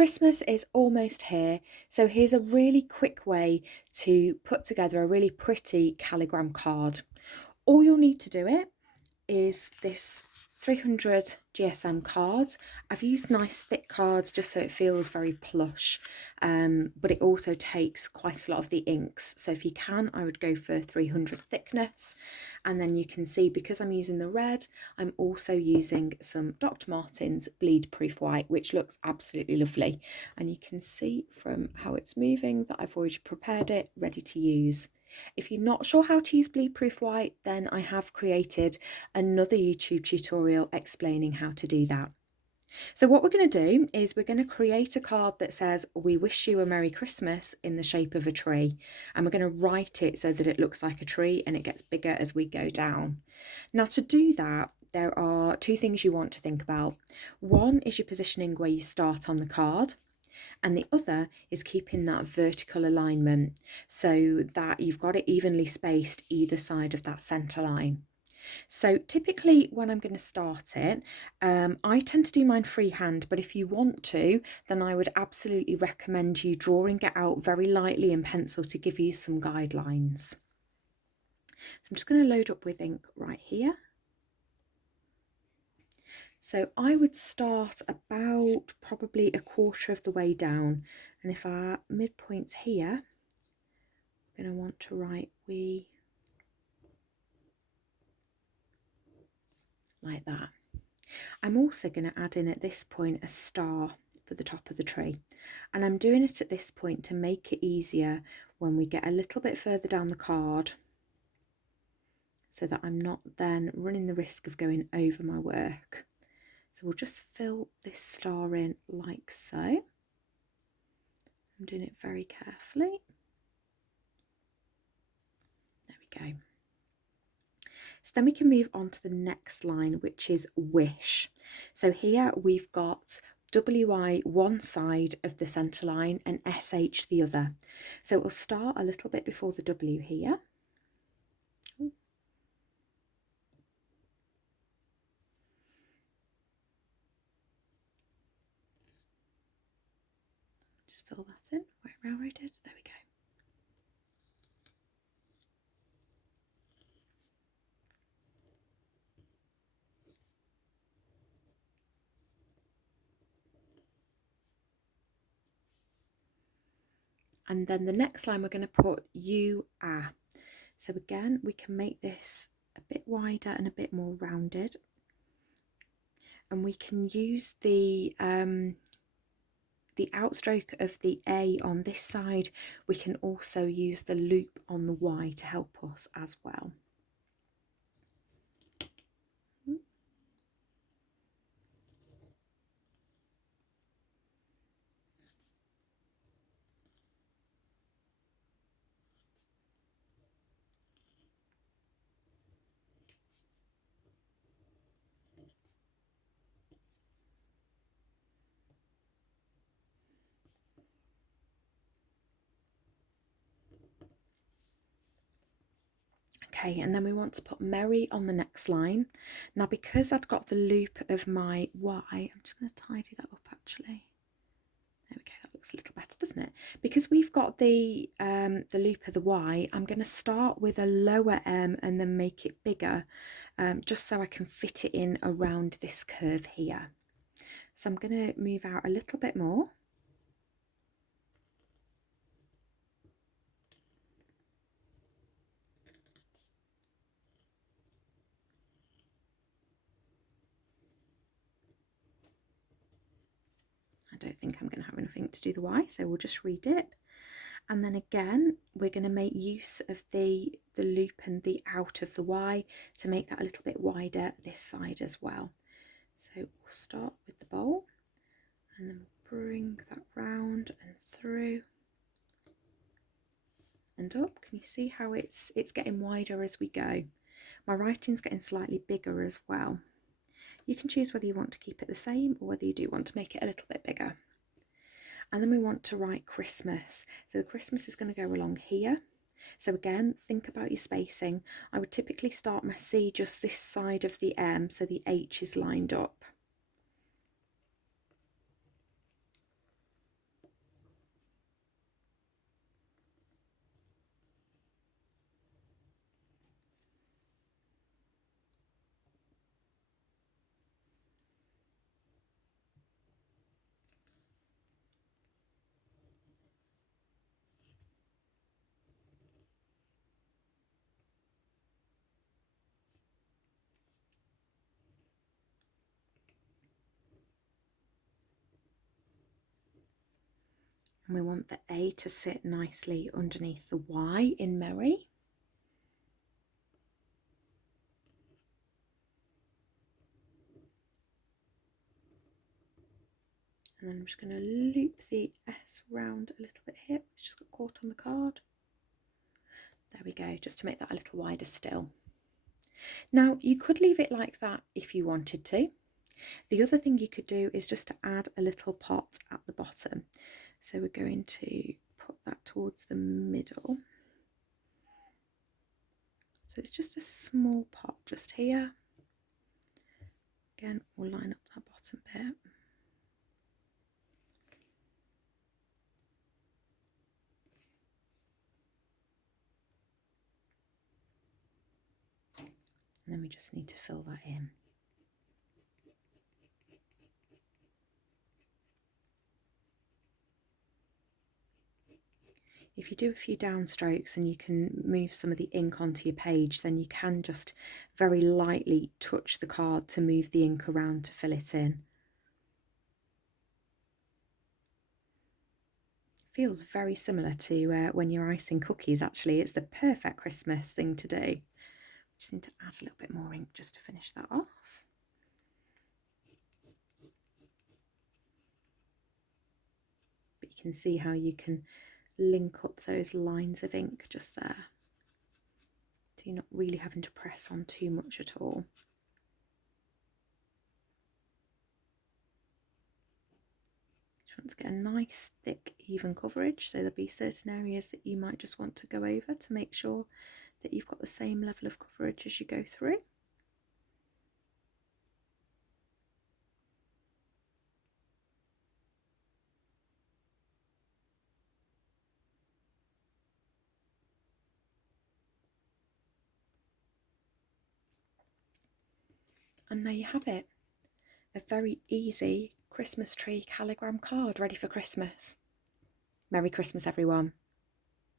Christmas is almost here, so here's a really quick way to put together a really pretty calligram card. All you'll need to do it is this 300 GSM card. I've used nice thick cards just so it feels very plush, but it also takes quite a lot of the inks. So if you can, I would go for 300 thickness. And then you can see, because I'm using the red, I'm also using some Dr. Martens Bleedproof white, which looks absolutely lovely. And you can see from how it's moving that I've already prepared it, ready to use. If you're not sure how to use Bleedproof white, then I have created another YouTube tutorial explaining how to do that. So what we're going to do is we're going to create a card that says, "We wish you a Merry Christmas," in the shape of a tree. And we're going to write it so that it looks like a tree and it gets bigger as we go down. Now, to do that, there are two things you want to think about. One is your positioning where you start on the card, and the other is keeping that vertical alignment so that you've got it evenly spaced either side of that centre line. So typically when I'm going to start it, I tend to do mine freehand, but if you want to, then I would absolutely recommend you drawing it out very lightly in pencil to give you some guidelines. So I'm just going to load up with ink right here. So I would start about probably a quarter of the way down, and if our midpoint's here, I'm going to want to write "we" like that. I'm also going to add in at this point a star for the top of the tree, and I'm doing it at this point to make it easier when we get a little bit further down the card, so that I'm not then running the risk of going over my work. So we'll just fill this star in like so. I'm doing it very carefully. There we go. So then we can move on to the next line, which is "wish." So here we've got WI one side of the centre line and SH the other. So it will start a little bit before the W here. Just fill that in where it railroaded. There we go. And then the next line we're going to put "you are." So again, we can make this a bit wider and a bit more rounded. And we can use the outstroke of the A on this side. We can also use the loop on the Y to help us as well. Okay, and then we want to put "merry" on the next line. Now, because I've got the loop of my Y, I'm just going to tidy that up actually. There we go, that looks a little better, doesn't it? Because we've got the loop of the Y, I'm going to start with a lower M and then make it bigger, just so I can fit it in around this curve here. So I'm going to move out a little bit more. I don't think I'm going to have enough ink to do the Y, so we'll just redip. And then again, we're going to make use of the loop and the out of the Y to make that a little bit wider this side as well. So we'll start with the bowl and then bring that round and through and up. Can you see how it's getting wider as we go? My writing's getting slightly bigger as well. You can choose whether you want to keep it the same or whether you do want to make it a little bit bigger. And then we want to write "Christmas." So the Christmas is going to go along here. So again, think about your spacing. I would typically start my C just this side of the M, so the H is lined up. And we want the A to sit nicely underneath the Y in Merry. And then I'm just going to loop the S round a little bit here. It's just got caught on the card. There we go, just to make that a little wider still. Now, you could leave it like that if you wanted to. The other thing you could do is just to add a little pot at the bottom. So we're going to put that towards the middle. So it's just a small pot just here. Again, we'll line up that bottom bit. And then we just need to fill that in. If you do a few downstrokes and you can move some of the ink onto your page, then you can just very lightly touch the card to move the ink around to fill it in. Feels very similar to when you're icing cookies, actually. It's the perfect Christmas thing to do. Just need to add a little bit more ink just to finish that off. But you can see how you can link up those lines of ink just there. So you're not really having to press on too much at all. Just want to get a nice, thick, even coverage. So there'll be certain areas that you might just want to go over to make sure that you've got the same level of coverage as you go through. And there you have it, a very easy Christmas tree calligram card ready for Christmas. Merry Christmas, everyone.